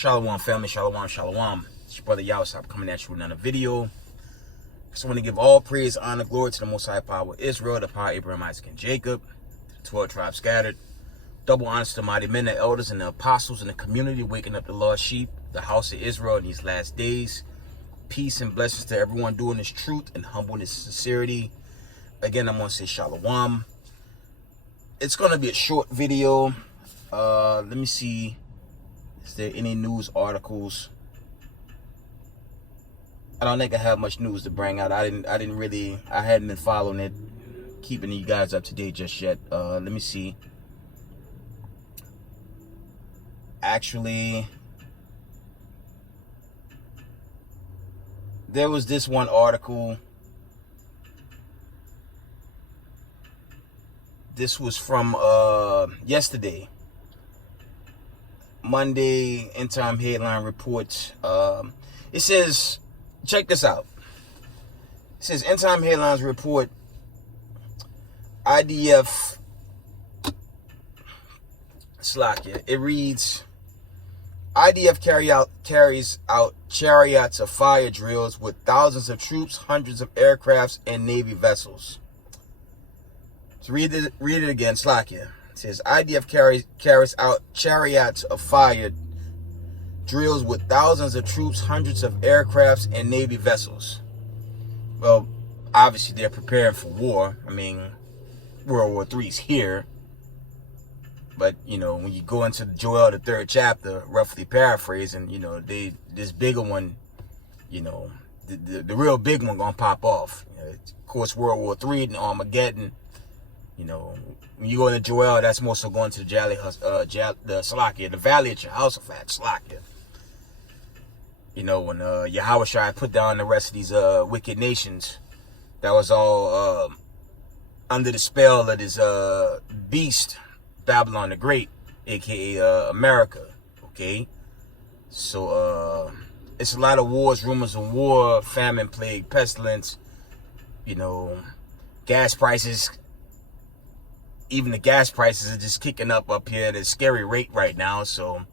Shalom family, shalom, shalom. It's your brother Yawasop coming at you with another video. Just want to give all praise, honor, glory to the Most High Power of Israel, the power of Abraham, Isaac, and Jacob, the 12 tribes scattered. Double honors to the mighty men, the elders, and the apostles in the community, waking up the lost sheep, the house of Israel in these last days. Peace and blessings to everyone doing this truth and humbleness and sincerity. Again, I'm going to say shalom. It's going to be a short video. Let me see. Is there any news articles? I don't think I have much news to bring out. I hadn't been following it, keeping you guys up to date just yet. Let me see. Actually, there was this one article. This was from yesterday. Monday, End Time Headline Reports. It says, check this out. It says, End Time Headlines Report, IDF, Slakia. It reads, IDF carries out chariots of fire drills with thousands of troops, hundreds of aircrafts, and Navy vessels. So read it again, Slakia. It says, IDF carries out chariots of fire drills with thousands of troops, hundreds of aircrafts, and Navy vessels. Well, obviously they're preparing for war. I mean, World War III's here. But, you know, when you go into Joel, the 3rd chapter, roughly paraphrasing, you know, this bigger one, you know, the real big one gonna pop off. You know, of course, World War III and Armageddon. You know, when you go into Joel, that's more so going to the Salakia, the Valley of Jehoshaphat, Salakia. You know, when Yahushua put down the rest of these wicked nations, that was all under the spell of this beast, Babylon the Great, aka America. Okay, so it's a lot of wars, rumors of war, famine, plague, pestilence. You know, gas prices. Even the gas prices are just kicking up here at a scary rate right now. So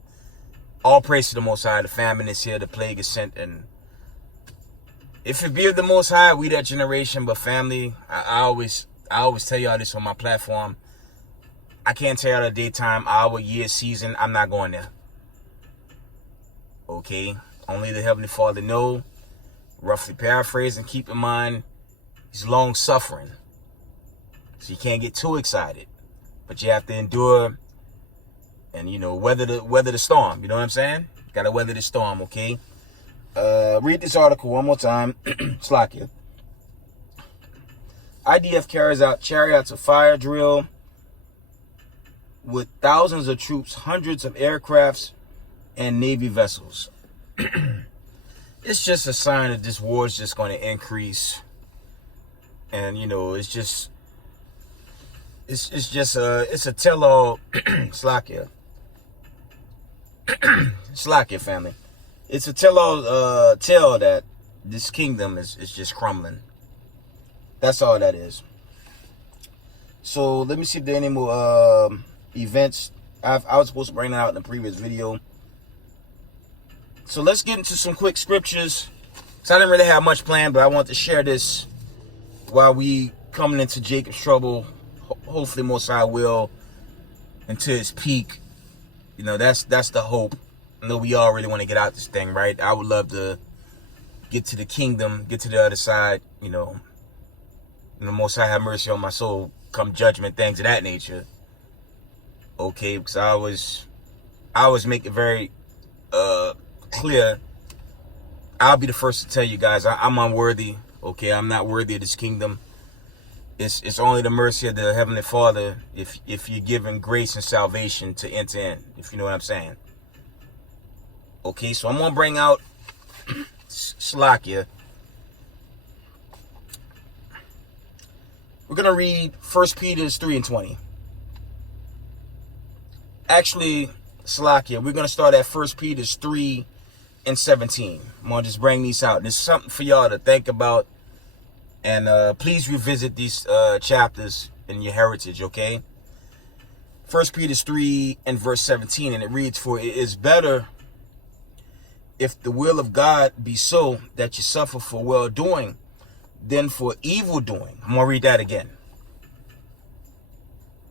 all praise to the Most High. The famine is here. The plague is sent. And if it be of the Most High, we that generation. But family, I always tell y'all this on my platform. I can't tell y'all the daytime, hour, year, season. I'm not going there. Okay? Only the Heavenly Father know. Roughly paraphrasing. Keep in mind, He's long suffering. So you can't get too excited, but you have to endure and, you know, weather the storm. You know what I'm saying? Got to weather the storm, okay? Read this article one more time. Slakia. IDF carries out chariots of fire drill with thousands of troops, hundreds of aircrafts, and Navy vessels. It's just a sign that this war is just going to increase. And, you know, it's a tell-all. Slakia. Slakia, family. It's a tell-all tell that this kingdom is just crumbling. That's all that is. So let me see if there are any more events. I was supposed to bring that out in the previous video. So let's get into some quick scriptures. So I didn't really have much planned, but I want to share this while we coming into Jacob's trouble. Hopefully Most High will until its peak. You know, that's the hope. I know we all really want to get out this thing, right? I would love to get to the kingdom, get to the other side, you know. And the Most High have mercy on my soul come judgment, things of that nature. Okay, because I always make it very clear. I'll be the first to tell you guys I'm unworthy. Okay, I'm not worthy of this kingdom. It's only the mercy of the Heavenly Father if you're given grace and salvation to enter in, if you know what I'm saying. Okay, so I'm going to bring out Slakia. We're going to read 1 Peter 3:20. Actually, Slakia, we're going to start at 1 Peter 3:17. I'm going to just bring these out. This is something for y'all to think about. And please revisit these chapters in your heritage, okay? 1 Peter 3 and verse 17, and it reads, "For it is better if the will of God be so that you suffer for well-doing than for evil-doing. I'm going to read that again.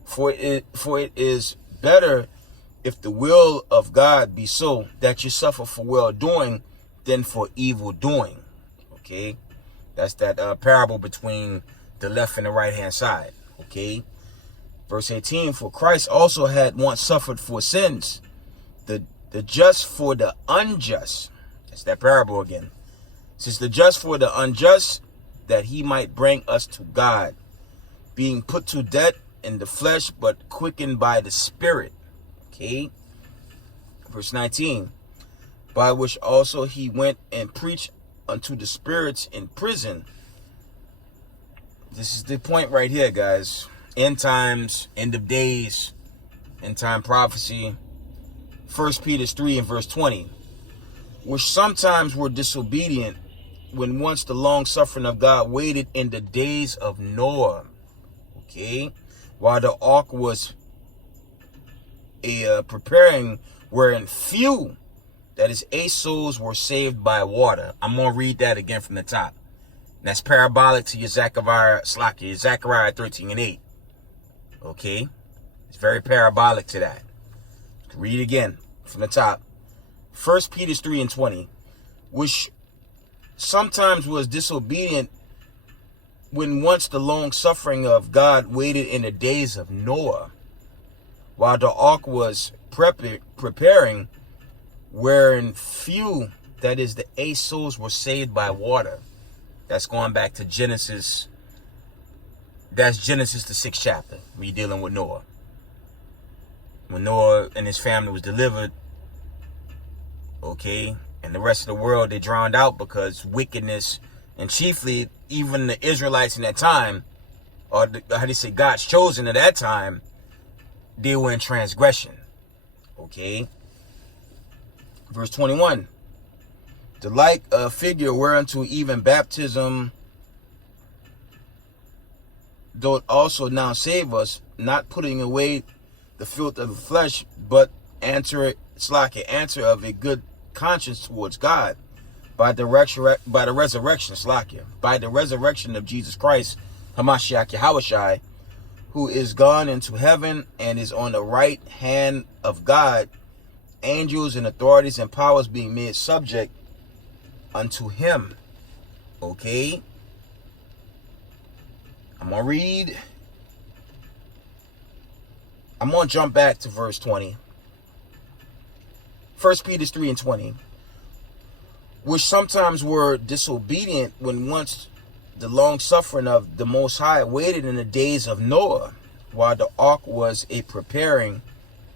For it is better if the will of God be so that you suffer for well-doing than for evil-doing. Okay? That's that parable between the left and the right-hand side. Okay? Verse 18, for Christ also had once suffered for sins, the just for the unjust. That's that parable again. Since the just for the unjust, that he might bring us to God, being put to death in the flesh, but quickened by the Spirit. Okay. Verse 19, by which also he went and preached unto the spirits in prison. This is the point right here, guys. End times, end of days, end time prophecy. 1 Peter 3 and verse 20, which sometimes were disobedient when once the long suffering of God waited in the days of Noah. Okay, while the ark was preparing, wherein few, that is 8 souls, were saved by water. I'm going to read that again from the top. That's parabolic to your Zechariah 13 and 8. Okay, it's very parabolic to that. Read again from the top. 1 Peter 3 and 20, which sometimes was disobedient when once the long suffering of God waited in the days of Noah, while the ark was preparing, wherein few, that is the 8 souls, were saved by water. That's going back to Genesis. That's Genesis, the 6th chapter. We're dealing with Noah. When Noah and his family was delivered, okay, and the rest of the world, they drowned out because wickedness, and chiefly even the Israelites in that time, or how do you say, God's chosen at that time, they were in transgression. Okay. Verse 21, the like figure whereunto even baptism doth also now save us, not putting away the filth of the flesh, but answer of a good conscience towards God by the resurrection of Jesus Christ, Hamashiach Yahushai, who is gone into heaven and is on the right hand of God, angels and authorities and powers being made subject unto him. Okay, I'm going to jump back to verse 20. 1 Peter 3 and 20. Which sometimes were disobedient when once the long suffering of the Most High waited in the days of Noah, while the ark was a preparing,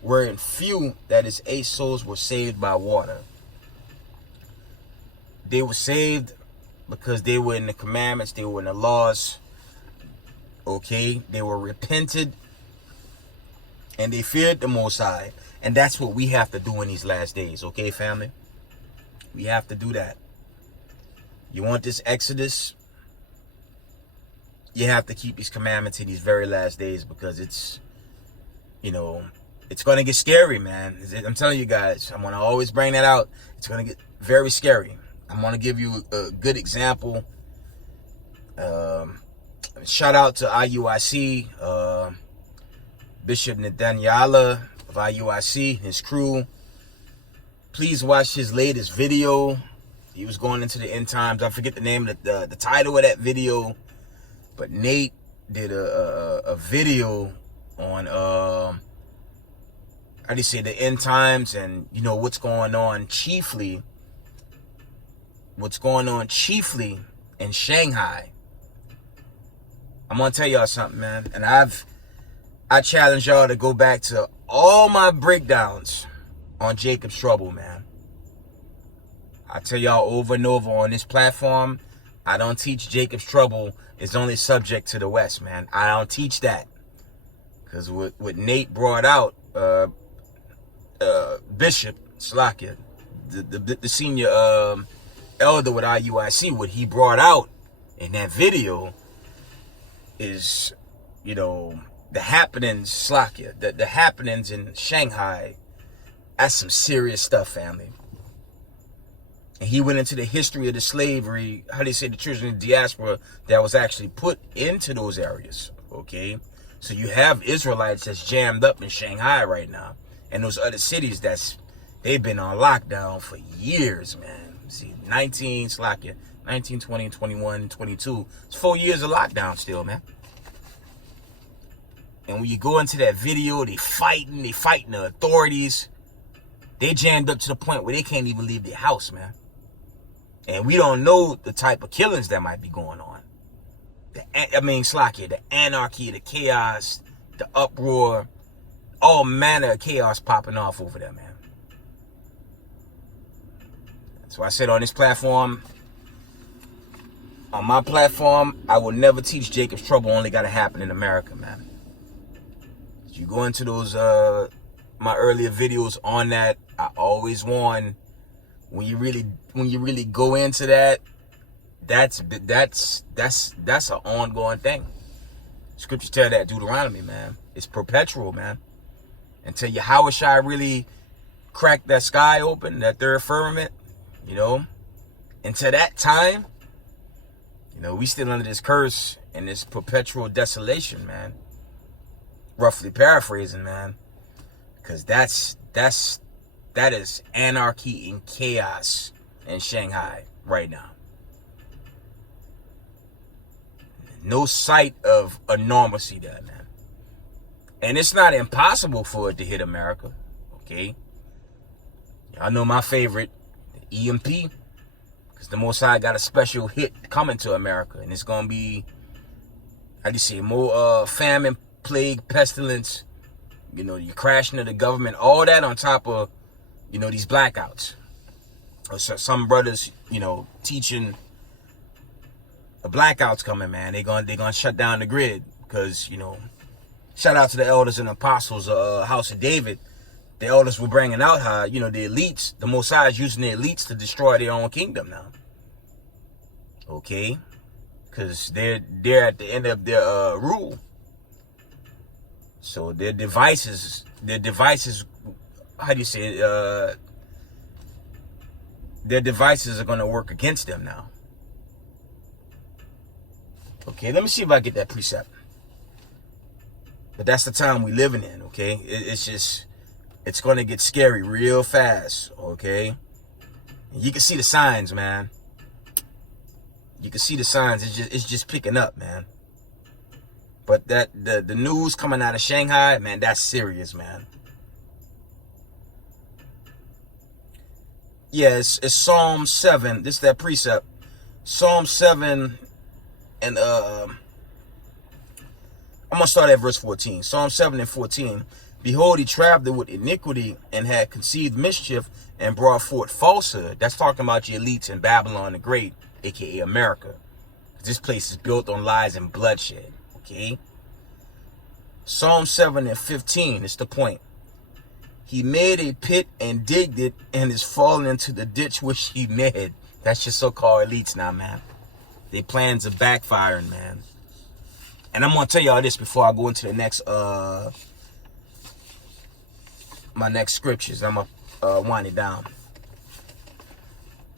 wherein few, that is 8 souls, were saved by water. They were saved because they were in the commandments, they were in the laws. Okay, they were repented and they feared the Most High. And that's what we have to do in these last days. Okay, family? We have to do that. You want this Exodus? You have to keep these commandments in these very last days, because it's, it's going to get scary, man. I'm telling you guys, I'm going to always bring that out. It's going to get very scary. I'm going to give you a good example. Shout out to IUIC, Bishop Nathaniel of IUIC, his crew. Please watch his latest video. He was going into the end times. I forget the name of the title of that video, but Nate did a video on how do you say, the end times, and what's going on chiefly in Shanghai. I'm gonna tell y'all something, man, and I challenge y'all to go back to all my breakdowns on Jacob's Trouble, man. I tell y'all over and over on this platform, I don't teach Jacob's Trouble is only subject to the West, man. I don't teach that. Because what Nate brought out, Bishop Slakia, the senior elder with IUIC, what he brought out in that video is, the happenings, Slakia, the happenings in Shanghai. That's some serious stuff, family. And he went into the history of the slavery, how they say the children of the diaspora that was actually put into those areas, okay? So you have Israelites that's jammed up in Shanghai right now. And those other cities they've been on lockdown for years, man. See, 19, 20, 21, 22. It's 4 years of lockdown still, man. And when you go into that video, they fighting the authorities. They jammed up to the point where they can't even leave their house, man. And we don't know the type of killings that might be going on. The anarchy, the chaos, the uproar, all manner of chaos popping off over there, man. So I said on this platform, on my platform, I will never teach Jacob's trouble only got to happen in America, man. You go into those my earlier videos on that, I always warn, when you really go into that, that's an ongoing thing. Scriptures tell that, Deuteronomy, man. It's perpetual, man. Until Yahushua really cracked that sky open, that third firmament, you know. Until that time, you know, we still under this curse and this perpetual desolation, man. Roughly paraphrasing, man. Because that is anarchy and chaos in Shanghai right now. No sight of a normalcy there, man. And it's not impossible for it to hit America, okay? I know my favorite, the EMP, because the Most High got a special hit coming to America, and it's gonna be, how do you say, more famine, plague, pestilence, you know, the crashing of the government, all that on top of, you know, these blackouts. Or some brothers, you know, teaching a blackout's coming, man. They're gonna shut down the grid because, you know, shout out to the elders and apostles of House of David. The elders were bringing out how, you know, the elites, the Mosai is using the elites to destroy their own kingdom now. Okay? Because they're at the end of their rule. So their devices, how do you say it? Their devices are going to work against them now. Okay, let me see if I get that precept. But that's the time we living in, okay? It's going to get scary real fast, okay? And you can see the signs, man. You can see the signs. It's just picking up, man. But the news coming out of Shanghai, man, that's serious, man. Yeah, it's Psalm 7. This is that precept. Psalm 7 and I'm going to start at verse 14. Psalm 7 and 14. Behold, he traveled with iniquity and had conceived mischief and brought forth falsehood. That's talking about your elites in Babylon the Great, a.k.a. America. This place is built on lies and bloodshed. Okay? Psalm 7 and 15 is the point. He made a pit and digged it and is fallen into the ditch which he made. That's your so-called elites now, man. Their plans are backfiring, man. And I'm going to tell y'all this before I go into the next, my next scriptures. I'm going to wind it down.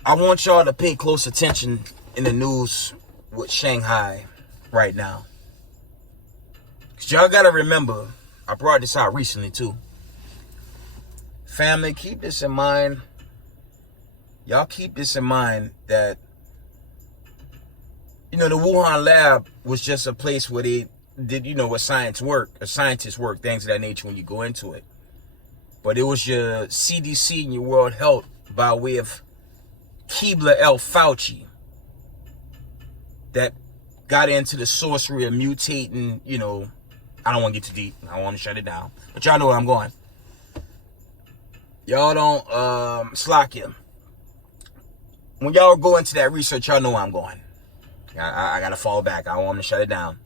I want y'all to pay close attention in the news with Shanghai right now. Because y'all got to remember, I brought this out recently too. Family, keep this in mind. Y'all keep this in mind that, you know, the Wuhan lab was just a place where they did, you know, what scientists work, things of that nature when you go into it. But it was your CDC and your World Health by way of Keebler L. Fauci that got into the sorcery of mutating, you know, I don't want to get too deep. I want to shut it down. But y'all know where I'm going. Y'all don't slack you. When y'all go into that research, y'all know where I'm going. I got to fall back. I want to shut it down.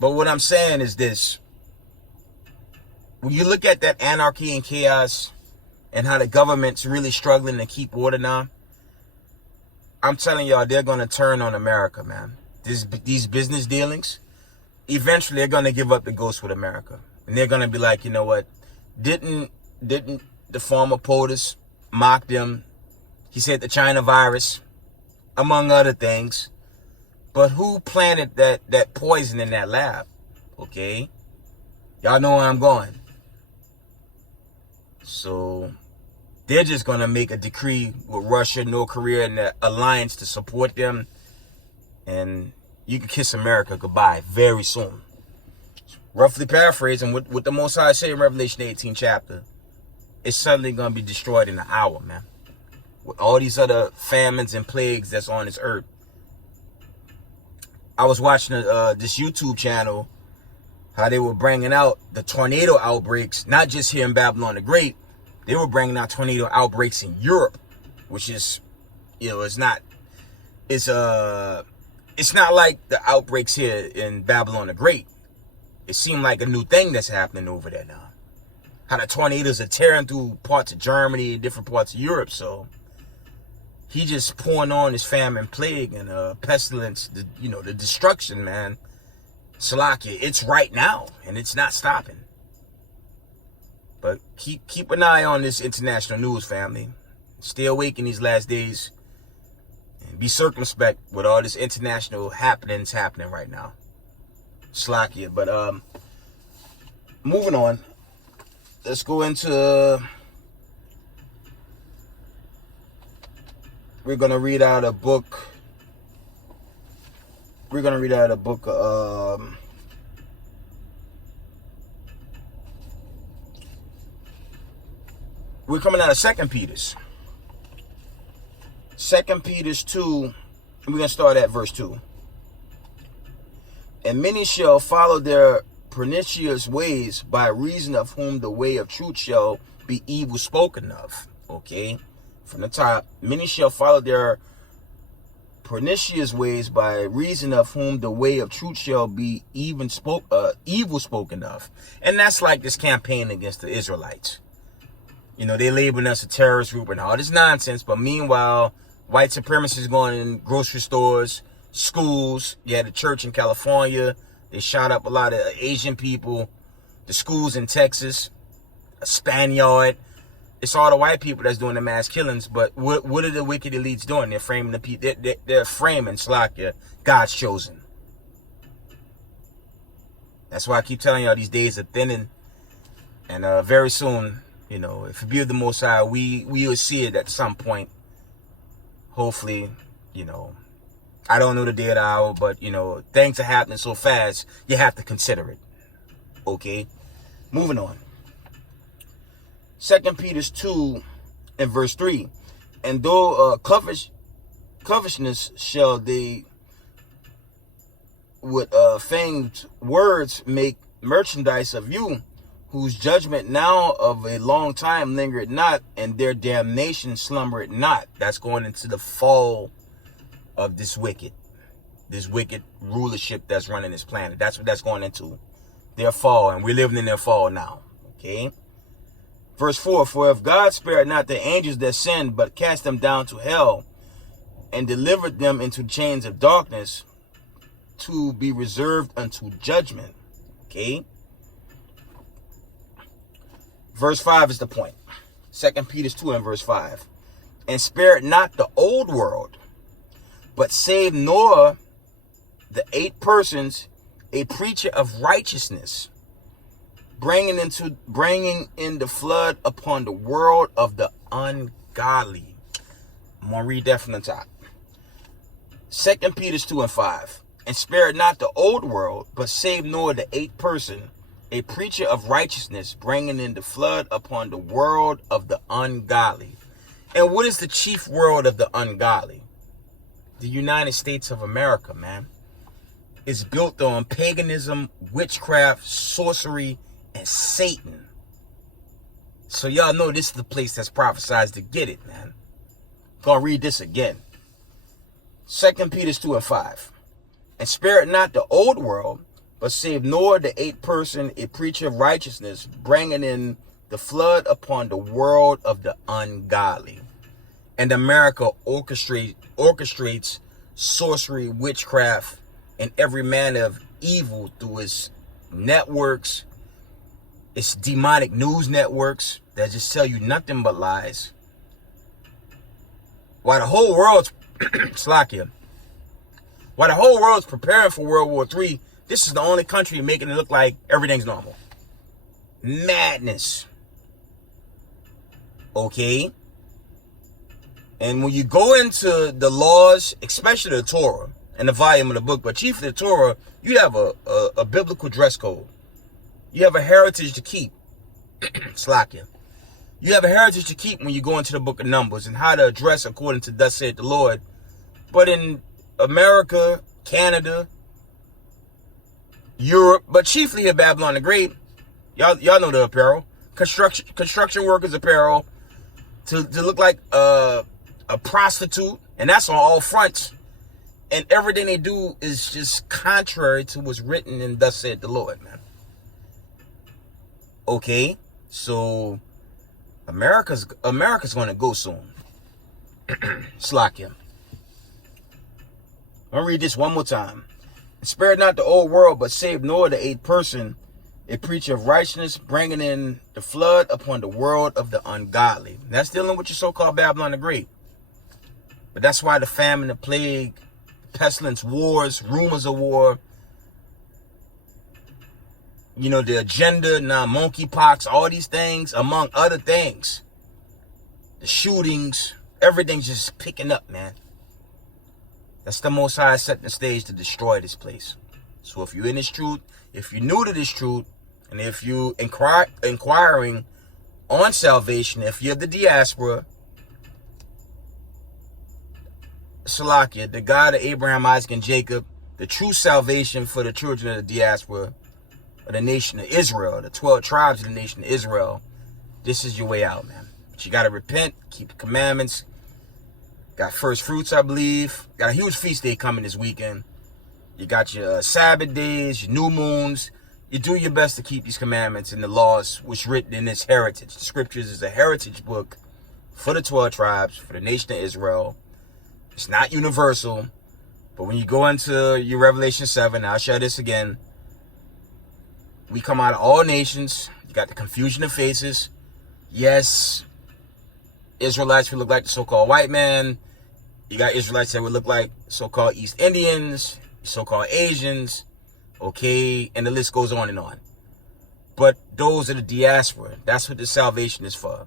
But what I'm saying is this. When you look at that anarchy and chaos and how the government's really struggling to keep order now, I'm telling y'all, they're going to turn on America, man. These business dealings, eventually they're going to give up the ghost with America. And they're going to be like, you know what? Didn't the former POTUS mock them, He said the China virus, among other things. But who planted that poison in that lab? Okay? Y'all know where I'm going. So they're just going to make a decree with Russia, North Korea, and the alliance to support them. And you can kiss America goodbye very soon. Roughly paraphrasing what the Most High say in Revelation 18 chapter. It's suddenly going to be destroyed in an hour, man. With all these other famines and plagues that's on this earth. I was watching this YouTube channel, how they were bringing out the tornado outbreaks, not just here in Babylon the Great. They were bringing out tornado outbreaks in Europe, which is, it's not like the outbreaks here in Babylon the Great. It seemed like a new thing that's happening over there now. How the tornadoes are tearing through parts of Germany, different parts of Europe. So he just pouring on this famine, plague, and pestilence, the destruction, man. Salakia, it's right now, and it's not stopping. But keep an eye on this international news, family. Stay awake in these last days. And be circumspect with all this international happening right now. Salakia. But moving on. Let's go into... We're going to read out a book. We're going to read out a book. We're coming out of 2 Peter's. 2 Peter's 2. And we're going to start at verse 2. And many shall follow their pernicious ways, by reason of whom the way of truth shall be evil spoken of. Okay? From the top, many shall follow their pernicious ways, by reason of whom the way of truth shall be evil spoken of. And that's like this campaign against the Israelites. They labeling us a terrorist group and all this nonsense. But meanwhile, white supremacists going in grocery stores, schools. You had a church in California. They shot up a lot of Asian people. The schools in Texas, a Spaniard. It's all the white people that's doing the mass killings. But what are the wicked elites doing? They're framing the people. They're framing Slakia, God's chosen. That's why I keep telling y'all these days are thinning. And very soon, if it be of the Most High, we will see it at some point. Hopefully, I don't know the day or the hour, but, things are happening so fast, you have to consider it. Okay? Moving on. 2 Peter 2 and verse 3. And though covetousness shall they with feigned words make merchandise of you, whose judgment now of a long time lingereth not, and their damnation slumbereth not. That's going into the fall of this wicked rulership that's running this planet. That's what that's going into. Their fall, and we're living in their fall now. Okay? Verse 4, for if God spared not the angels that sinned, but cast them down to hell, and delivered them into chains of darkness, to be reserved unto judgment. Okay? Verse 5 is the point. 2 Peter 2 and verse 5. And spared not the old world, but saved Noah, the 8 persons, a preacher of righteousness, bringing in the flood upon the world of the ungodly. I'm going to read that from the top. 2 Peter 2 and 5. And spared not the old world, but saved Noah, the 8th person, a preacher of righteousness, bringing in the flood upon the world of the ungodly. And what is the chief world of the ungodly? The United States of America, man. It's built on paganism, witchcraft, sorcery, and Satan. So y'all know this is the place that's prophesied to get it, man. Gonna read this again. 2 Peter 2 and 5. And spared not the old world, but saved Noah, the 8th person, a preacher of righteousness, bringing in the flood upon the world of the ungodly. And America orchestrates sorcery, witchcraft, and every manner of evil through its networks, its demonic news networks that just tell you nothing but lies. while the whole world's Slovakia, while the whole world's preparing for World War III, this is the only country making it look like everything's normal. Madness. Okay? And when you go into the laws, especially the Torah, and the volume of the book, but chiefly the Torah, you have a biblical dress code. You have a heritage to keep. Slovakia. You have a heritage to keep when you go into the book of Numbers and how to address according to thus saith the Lord. But in America, Canada, Europe, but chiefly here Babylon the Great, y'all know the apparel. Construction workers apparel to look like a prostitute, and that's on all fronts. And everything they do is just contrary to what's written in thus said the Lord, man. Okay, so America's going to go soon. Slovakia. I'll read this one more time. Spare not the old world, but save Noah the eighth person, a preacher of righteousness, bringing in the flood upon the world of the ungodly. That's dealing with your so-called Babylon the Great. But that's why the famine, the plague, pestilence, wars, rumors of war, you know, the agenda, now monkeypox, all these things, among other things, the shootings, everything's just picking up, man. That's the Most High setting the stage to destroy this place. So if you're in this truth, if you're new to this truth, and if you inquiring on salvation, if you're the diaspora, Salakia, the God of Abraham, Isaac, and Jacob, the true salvation for the children of the diaspora, of the nation of Israel, the 12 tribes of the nation of Israel, this is your way out, man. But you got to repent, keep the commandments. Got first fruits, I believe. Got a huge feast day coming this weekend. You got your Sabbath days, your new moons. You do your best to keep these commandments and the laws which written in this heritage. The scriptures is a heritage book for the 12 tribes, for the nation of Israel. It's not universal, but when you go into your Revelation 7, I'll share this again. We come out of all nations. You got the confusion of faces. Yes, Israelites would look like the so-called white man. You got Israelites that would look like so-called East Indians, so-called Asians, okay, and the list goes on and on. But those are the diaspora. That's what the salvation is for.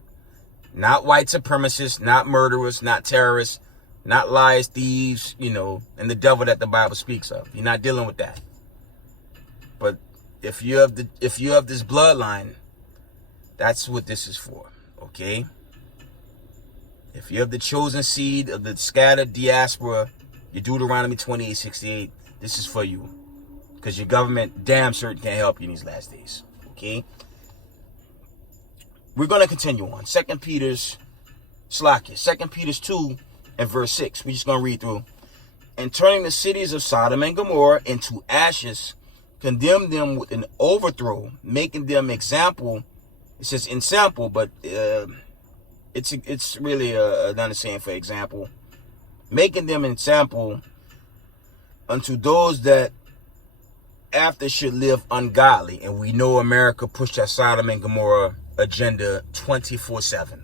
Not white supremacists, not murderers, not terrorists, not liars, thieves, you know, and the devil that the Bible speaks of. You're not dealing with that. But if you have this bloodline, that's what this is for, okay? If you have the chosen seed of the scattered diaspora, your Deuteronomy 28:68, this is for you. Because your government damn certain can't help you in these last days, okay? We're going to continue on. 2 Peter's 2 and verse 6. We're just going to read through. And turning the cities of Sodom and Gomorrah into ashes, condemn them with an overthrow, making them example. It says ensample, but it's really another saying for example. Making them ensample unto those that after should live ungodly. And we know America pushed that Sodom and Gomorrah agenda 24/7.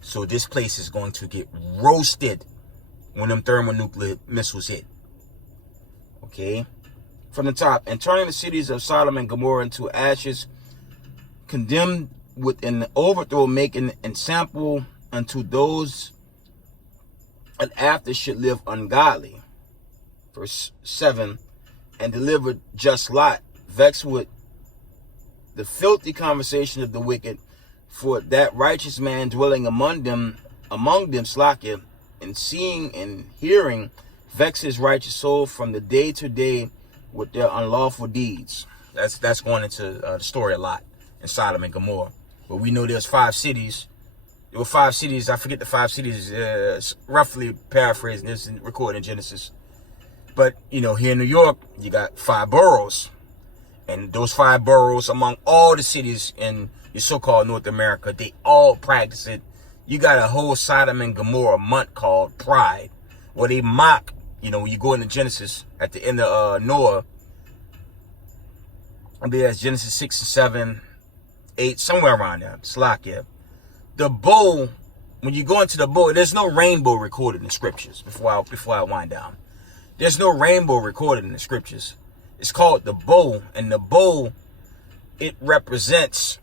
So this place is going to get roasted when them thermonuclear missiles hit. Okay? From the top. And turning the cities of Sodom and Gomorrah into ashes, condemned with an overthrow, making an example unto those that after should live ungodly. Verse 7. And delivered just Lot, vexed with the filthy conversation of the wicked, for that righteous man dwelling among them, Slakia, and seeing and hearing, vex his righteous soul from the day to day with their unlawful deeds. That's going into the story a lot in Sodom and Gomorrah. But we know there's 5 cities. There were 5 cities. I forget the 5 cities. Roughly paraphrasing this and recorded in Genesis. But, you know, here in New York, you got 5 boroughs. And those 5 boroughs, among all the cities in your so-called North America, they all practice it. You got a whole Sodom and Gomorrah month called Pride, where they mock, you know, when you go into Genesis, at the end of Noah, I believe that's Genesis 6 and 7, 8, somewhere around there. Slakia. The bow, when you go into the bowl, there's no rainbow recorded in the scriptures. Before I wind down, there's no rainbow recorded in the scriptures. It's called the bowl, and the bowl, it represents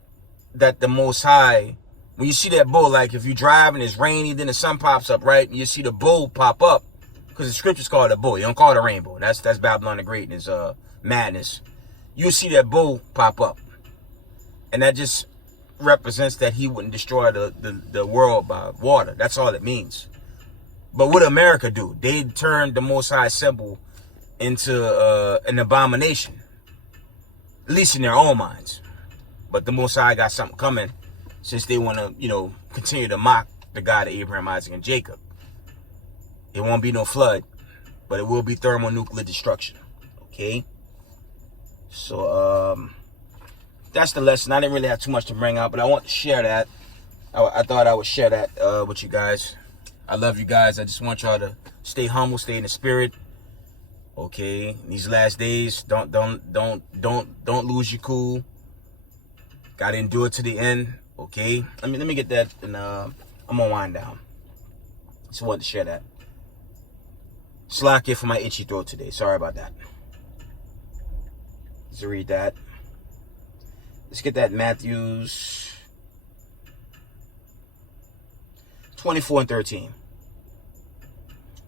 that the Most High. When you see that bowl, like if you drive and it's rainy, then the sun pops up, right? You see the bowl pop up because the scriptures call it a bowl. You don't call it a rainbow. That's Babylon the Great and his madness. You see that bowl pop up, and that just represents that he wouldn't destroy the world by water. That's all it means. But what did America do? They turned the Most High symbol into an abomination, at least in their own minds. But the Most High got something coming, since they want to, continue to mock the God of Abraham, Isaac, and Jacob. It won't be no flood, but it will be thermonuclear destruction. Okay? So, that's the lesson. I didn't really have too much to bring out, but I want to share that. I thought I would share that with you guys. I love you guys. I just want y'all to stay humble, stay in the spirit. Okay? In these last days, don't lose your cool. Gotta endure to the end. Okay, let me get that, and I'm gonna wind down. Just wanted to share that. Slack it for my itchy throat today. Sorry about that. Let's read that. Let's get that Matthews 24:13.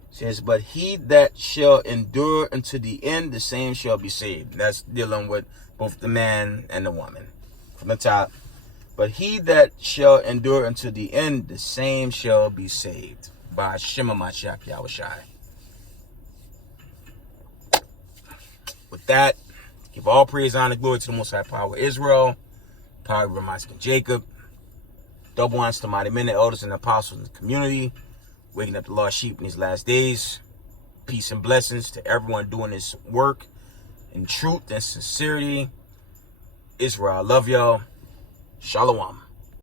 It says, "But he that shall endure unto the end, the same shall be saved." That's dealing with both the man and the woman. From the top. "But he that shall endure unto the end, the same shall be saved." By Shema Mashiach Yahushai. With that, give all praise, honor, glory to the Most High Power of Israel, Power of Abraham, Isaac, and Jacob. Double honors to mighty men, the elders, and the apostles in the community, waking up the lost sheep in these last days. Peace and blessings to everyone doing this work in truth and sincerity. Israel, I love y'all. Shalom.